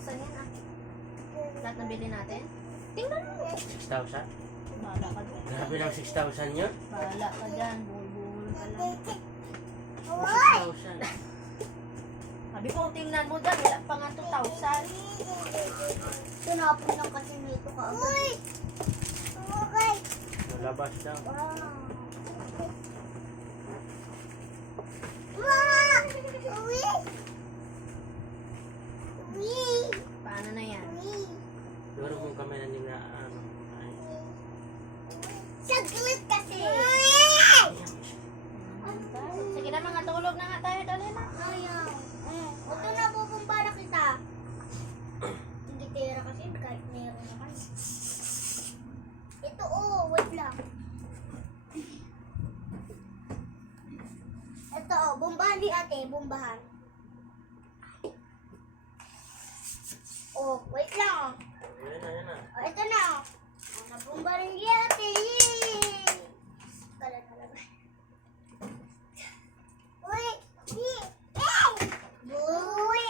6,000 yan ah. Lahat na bili natin. Tingnan mo. 6,000? Bahala ka dyan. Grabe lang 6,000 yun. Bahala ka dyan. Buhol-buhol ka lang. 6,000. Sabi ko, tingnan mo dyan. Wala pa nga 2,000. Tinapon lang kasi nito ka. Uy! Okay. Nalabas daw. Wow! Wow! Uy! Uy! Paano na yan? Uy! Siguro kung kami na nila, ay. Saglit kasi! Sige na mga tulog na nga tayo. Dali na. Ayaw. Ito na pupumpara kita. Hindi tira kasi kahit meron naman. Ito wait lang. Ito bombahan ni ate, bombahan. Wait lang. Ayan na. Ito na. Nabomba rin ni ate. Yay! Kala talaga. Uy! Uy!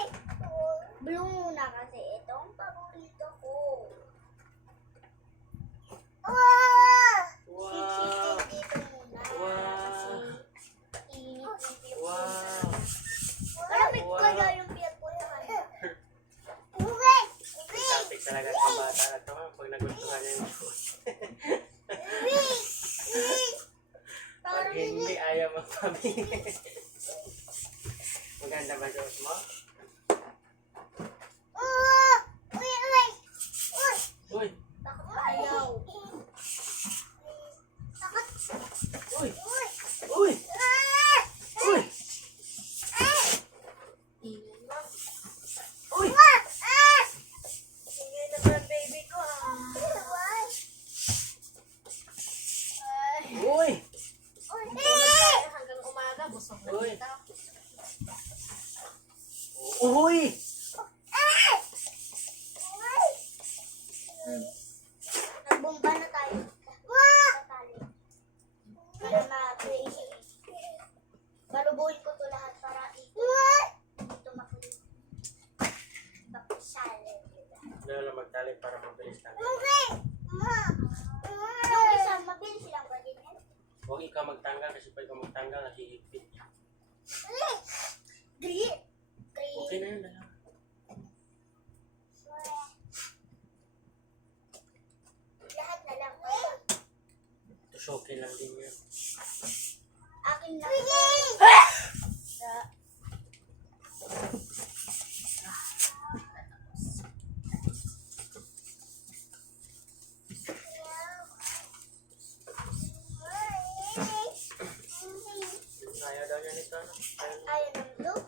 Blue muna kasi itong paborito ko. Wow! Sisitin dito muna. Wow! Kasi init yung piyok. Wow! Malamig Wow. kaya yung piyok ko sa kanya. Topic talaga sa bata na ito. Pag nagustuhan niya yung food. Pag hindi, ayaw magpabili. Maganda ba Diyos mo? Uy! Ayaw. Uy! Uy! Uy! Uy! Sige naman, baby ko. Uy! Hanggang umaga, busog na Uy. kita. Uy! Nagbomba na tayo. Sa tali. Para ma-crazy. Balubuhin ko to lahat para dito makulit. Tapos salad. Dahil lang magtali para mabilis lang. Yung isa, mabilis lang ba din yan? Huwag ikaw magtanggal kasi pag ikaw magtanggal, nasihigpit niya. Green. Okay na yun. Dalawa. Lahat na lang. Tusokin lang din yan. Akin lang. Ayaw daw niya nito. Ayaw ng blue.